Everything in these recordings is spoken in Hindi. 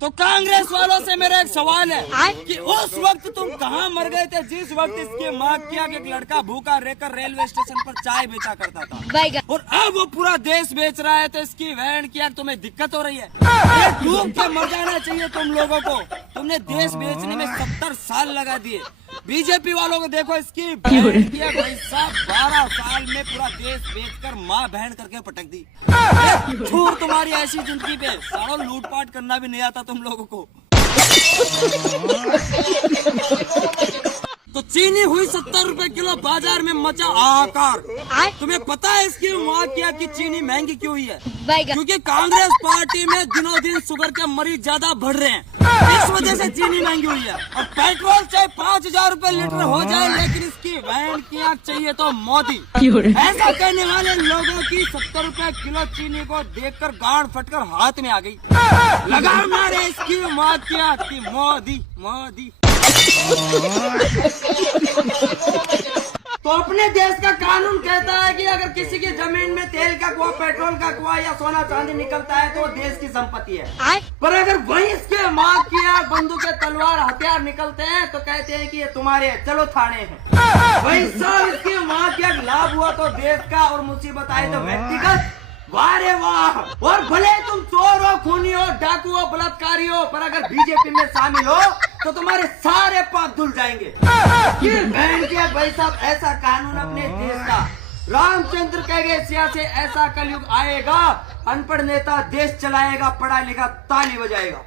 तो कांग्रेस वालों से मेरा एक सवाल है कि उस वक्त तुम कहाँ मर गए थे जिस वक्त इसकी माँ किया एक लड़का भूखा रहकर रेलवे स्टेशन पर चाय बेचा करता था, और अब वो पूरा देश बेच रहा है। तो इसकी वैन की तुम्हें दिक्कत हो रही है? ये डूब के मर जाना चाहिए तुम लोगों को। तुमने देश बेचने में 70 साल लगा दिए। बीजेपी वालों को देखो, इसकी बहन की भाई साहब 12 साल में पूरा देश बेचकर माँ बहन करके पटक दी। छूर तुम्हारी ऐसी जिंदगी पे सालों लूटपाट करना भी नहीं आता तुम लोगों को। तो चीनी हुई 70 रुपए किलो, बाजार में मचा हाहाकार। तुम्हें पता है इसकी माँ क्या की चीनी महंगी क्यों हुई है? क्योंकि कांग्रेस पार्टी में दिनों दिन शुगर के मरीज ज्यादा बढ़ रहे हैं, इस वजह से चीनी महंगी हुई है। और पेट्रोल चाहे 5000 रुपए लीटर हो जाए, लेकिन इसकी वैन की आग चाहिए तो मोदी। ऐसा कहने वाले लोगों की 70 रुपए किलो चीनी को देखकर गांड फटकर हाथ में आ गई। लगाम मारे इसकी माँ की आग की मोदी मोदी। तो अपने देश का कानून कहता है कि अगर किसी की जमीन में तेल का कुआं, पेट्रोल का कुआं या सोना चांदी निकलता है तो वो देश की संपत्ति है। पर अगर वही इसके माँ की आग, बंदूकें, तलवार, हथियार निकलते हैं तो कहते हैं कि ये तुम्हारे, चलो थाने हैं। वही सब इसकी माँ की आग लाभ हुआ तो देश का, और मुसीबत आए तो व्यक्तिगत। वाह रे वाह। और भले तुम चोर हो, खूनी हो, डाकू हो, बलात्कारी हो, पर अगर बीजेपी में शामिल हो तो तुम्हारे सारे पाप धुल जाएंगे। बहन के भाई साहब, ऐसा कानून अपने देश का। रामचंद्र कह गए सिया से ऐसा कलयुग आएगा, अनपढ़ नेता देश चलाएगा, पढ़ा लिखा ताली बजाएगा।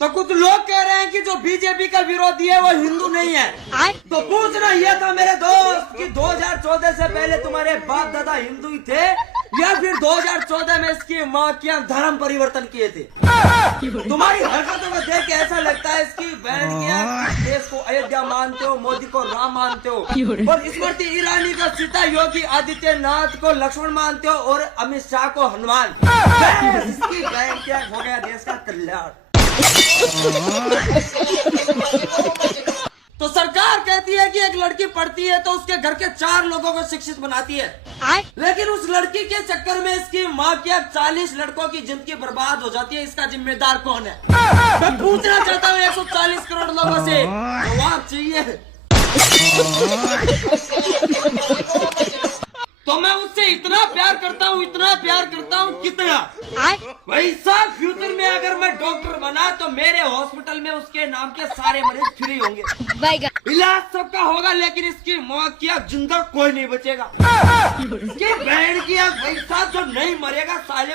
तो कुछ लोग कह रहे हैं कि जो बीजेपी का विरोधी है वो हिंदू नहीं है। तो पूछना यह था मेरे दोस्त कि 2014 से पहले तुम्हारे बाप दादा हिंदू ही थे या फिर 2014 में इसकी माँ की धर्म परिवर्तन किए थे? तुम्हारी हरकतों को देख के ऐसा लगता है इसकी बहन की देश को अयोध्या मानते हो, मोदी को राम मानते हो, और स्मृति ईरानी को सीता, योगी आदित्यनाथ को लक्ष्मण मानते हो, और अमित शाह को हनुमान। इसकी बहन क्या हो गया देश का कल्याण। तो सरकार कहती है कि एक लड़की पढ़ती है तो उसके घर के 4 लोगों को शिक्षित बनाती है, लेकिन उस लड़की के चक्कर में इसकी माँ के 40 लड़कों की जिंदगी बर्बाद हो जाती है। इसका जिम्मेदार कौन है? मैं पूछना चाहता हूँ 140 करोड़ लोगों से जवाब चाहिए। तो मैं उससे इतना प्यार करता हूँ, इतना प्यार करता हूँ, कितना भाई साहब, फ्यूचर में अगर मैं डॉक्टर बना तो मेरे हॉस्पिटल में उसके नाम के सारे मरीज फ्री होंगे, इलाज सबका होगा, लेकिन इसकी मौत की जिंदा कोई नहीं बचेगा। इसकी बहन की भाई साहब जो नहीं मरेगा साले को